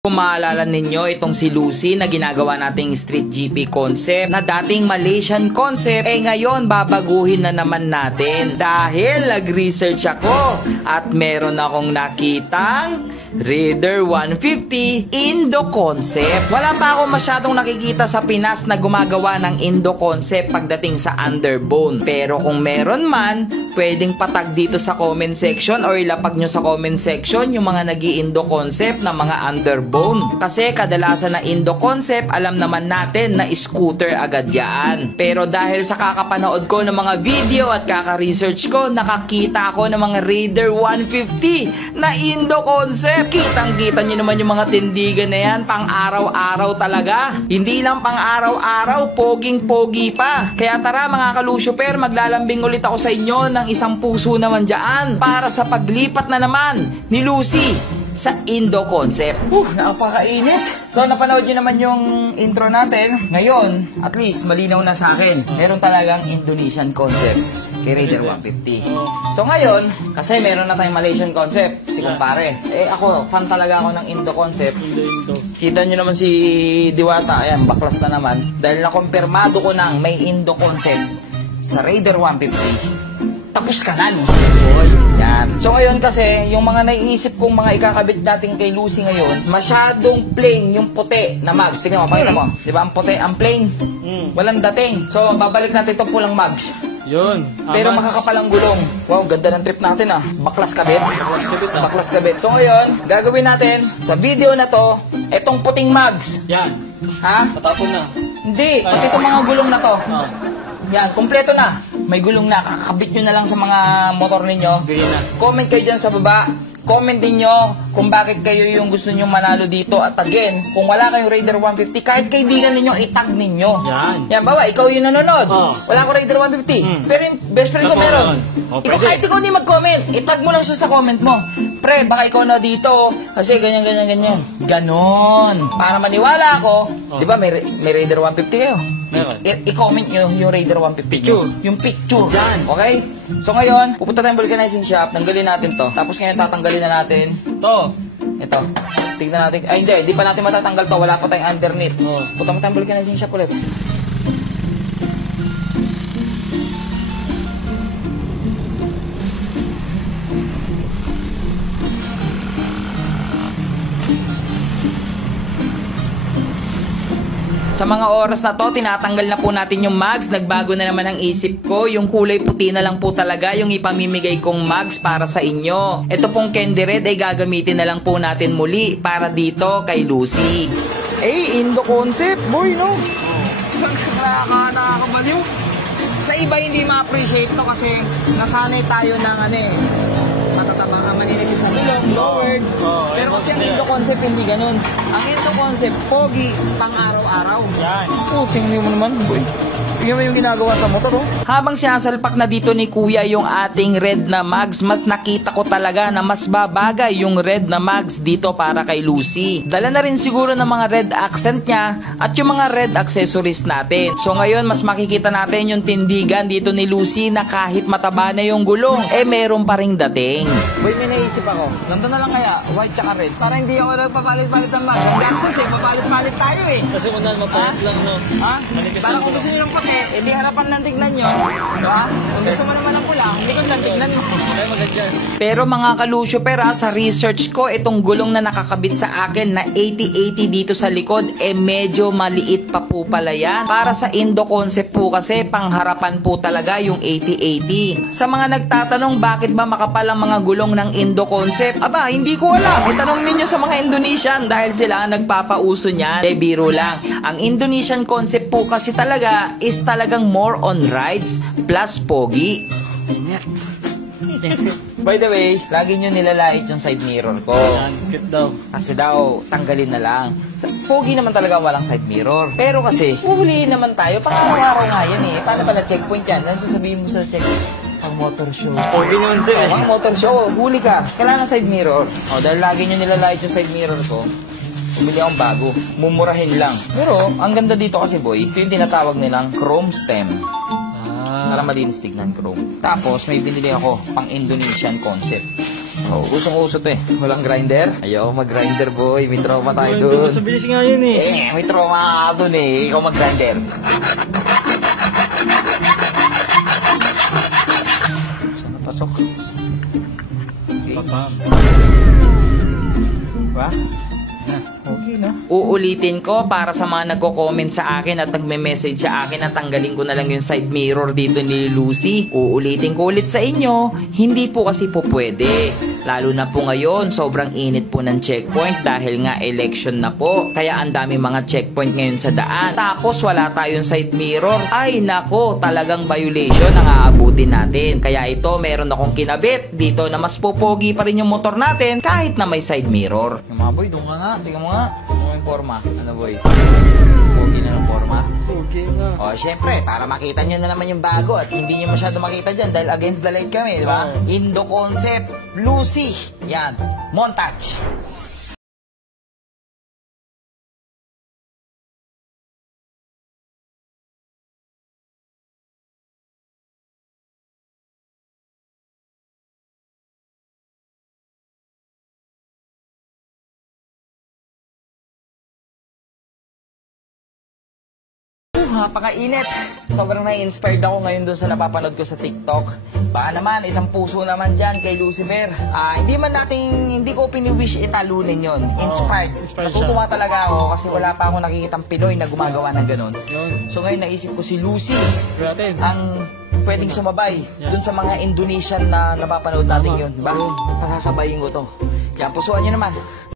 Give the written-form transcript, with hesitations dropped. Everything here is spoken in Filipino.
Kung maalala ninyo, itong si Lucy na ginagawa nating Street GP concept na dating Malaysian concept, ngayon babaguhin na naman natin dahil nag-research ako at meron akong nakitang Raider 150 Indo concept. Wala pa ako masyadong nakikita sa Pinas na gumagawa ng Indo concept pagdating sa underbone. Pero kung meron man, pwedeng patag dito sa comment section or ilapag nyo sa comment section yung mga nag-i-Indo concept na mga underbone. Kasi kadalasan na Indo concept, alam naman natin na scooter agad yan. Pero dahil sa kakapanood ko ng mga video at kaka-research ko, nakakita ako ng mga Raider 150 na Indo concept. Kitang-kita nyo naman yung mga tindigan na yan, pang araw-araw talaga. Hindi lang pang araw-araw, poging-pogi pa. Kaya tara mga kalusyuper, maglalambing ulit ako sa inyo ng isang puso naman dyan para sa paglipat na naman ni Lucy sa Indo concept. Napakainit. So napanood nyo naman yung intro natin. Ngayon, at least malinaw na sa akin, meron talagang Indonesian concept kay Raider 150. So ngayon, kasi meron na tayong Malaysian concept, si kumpare. Ako, fan talaga ako ng Indo concept. Kita nyo naman si Diwata, ayan, baklas na naman. Dahil nakumpirmado ko nang may Indo concept sa Raider 150. Tapos ka na, Lucy. Yan. So ngayon kasi, yung mga naiisip kong mga ikakabit natin kay Lucy ngayon, masyadong plain yung puti na mags. Tingnan mo, pakita mo. Di ba ang puti, ang plain? Walang dating. So babalik natin itong pulang mags. Yun. Pero makakapalang gulong. Wow, ganda ng trip natin ah. Baklas kabit. Baklas kabit. So ngayon, gagawin natin sa video na to, etong puting mags. Yan. Ha? Patapon na. Hindi, pati itong mga gulong na to. Yan, kompleto na. May gulong na. Kakabit nyo na lang sa mga motor ninyo. Bigyan na. Comment kayo dyan sa baba. Comment ninyo kung bakit kayo yung gusto nyo manalo dito. At again, kung wala kayong Raider 150, kahit kaibigan ninyo, itag ninyo. Yan. Yan, bawa, ikaw yung nanonood. Wala ko Raider 150. Pero yung best friend ko meron. Ikaw, kahit ikaw hindi mag-comment, itag mo lang siya sa comment mo. Pre, baka ikaw na dito. Kasi ganyan, ganyan, ganyan. Ganon. Para maniwala ako, di ba may Raider 150 kayo? I-comment nyo yung Raider 150 picture. Yung picture. Yan. Okay? So ngayon, pupunta tayong vulcanizing shop. Tanggalin natin to. Tapos ngayon tatanggalin na natin To. ito. Tignan natin. Ay hindi pa natin matatanggal to. Wala pa tayong underneath. Punta mo tayong vulcanizing shop ulit. Sa mga oras na to, tinatanggal na po natin yung mags. Nagbago na naman ang isip ko. Yung kulay puti na lang po talaga yung ipamimigay kong mags para sa inyo. Ito pong candy red ay gagamitin na lang po natin muli para dito kay Lucy. Indo concept, boy, no? Nakakabaliw. Sa iba hindi ma-appreciate to kasi nasanay tayo ng matatabang maninipis na bilog, lowered. Pero kasi ang Indo concept hindi ganun. Ang Indo concept, pogi, pang araw-araw. Yan. Tingnan mo naman, boy. Tingnan mo yung ginagawa sa motor, oh. Habang sinasalpak na dito ni Kuya yung ating red na mags, mas nakita ko talaga na mas babagay yung red na mags dito para kay Lucy. Dala na rin siguro ng mga red accent niya at yung mga red accessories natin. So ngayon, mas makikita natin yung tindigan dito ni Lucy na kahit mataba na yung gulong, meron pa ring dating. Boy, may naisip ako. Ganda na lang kaya, white tsaka red. Para hindi ako nagpapalit-palit ng mags. Ang gastos papalit-palit tayo Kasi undan mapalit lang, no? Ha? Parang kung gusto nyo ng puti, hindi harapan lang tignan nyo. Diba? Kung gusto mo naman ng pula, hindi ko lang tignan mo. Ay, mag-adjust. Pero mga kalusyo, sa research ko, itong gulong na nakakabit sa akin na 80-80 dito sa likod, medyo maliit pa po pala yan. Para sa Indo concept po kasi, pangharapan po talaga yung 80-80. Sa mga nagtatanong, bakit ba makapal ang mga gulong ng Indo concept? Aba, hindi ko alam. Itanong ninyo sa mga Indonesian dahil sila ang nagpapauso niyan. Biro lang. Ang Indonesian concept po kasi talaga is talagang more on rides plus pogi. By the way, lagi nyo nilalait yung side mirror ko. cute daw. Kasi daw, tanggalin na lang. Pogi naman talaga walang side mirror. Pero kasi, huhulihin naman tayo. Pang-araw nga yan eh. Paano pala checkpoint yan? Ano sasabihin mo sa checkpoint? Ang motor show. Pogi naman sir. Ang motor show. Huli ka. Kailangan side mirror. Dahil lagi nyo nilalait yung side mirror ko, bumili akong bago. Mumurahin lang. Pero, ang ganda dito kasi boy, ito yung tinatawag nilang chrome stem. Para malinis tignan chrome. Tapos, may binili ako pang Indonesian concept. Oh, usong-uso to eh. Walang grinder? Ayaw mag-grinder, boy. May trauma tayo Hindi doon. ko sa bilis nga yun eh. May trauma ka doon eh. Ikaw mag-grinder. Saan napasok? Okay. Papa. Diba? Okay, no? Uulitin ko para sa mga nagko-comment sa akin at nagme-message sa akin na tanggalin ko na lang yung side mirror dito ni Lucy. Uulitin ko ulit sa inyo, hindi po kasi po pwede. Lalo na po ngayon, sobrang init po ng checkpoint dahil nga election na po. Kaya ang dami mga checkpoint ngayon sa daan. Tapos wala tayong side mirror. Ay nako, talagang violation ang aabutin natin. Kaya ito, meron akong kinabit dito na mas popogi pa rin yung motor natin kahit na may side mirror. Yung mga boy, doon ka nga. Tingnan mo nga. Tingnan mo yung forma. Ano boy? Pogi na ng forma. Okay na. O, syempre, para makita nyo na naman yung bago at hindi nyo masyado makita dyan dahil against the light kami, di ba? Indo Concept, Lucy. Yan. Montage. Napakainit. Sobrang na-inspired ako ngayon doon sa napapanood ko sa TikTok. Baka naman, isang puso naman dyan kay Lucifer. Hindi ko pini-wish italunin yon. Inspired. Inspired Natutuwa siya. talaga ako kasi wala pa akong nakikitang Pinoy na gumagawa ng ganun. Yun. So ngayon naisip ko si Lucy Gratin. ang pwedeng sumabay dun sa mga Indonesian na napapanood natin yun. Diba? Pasasabayin ko to. Kaya pusuan nyo naman.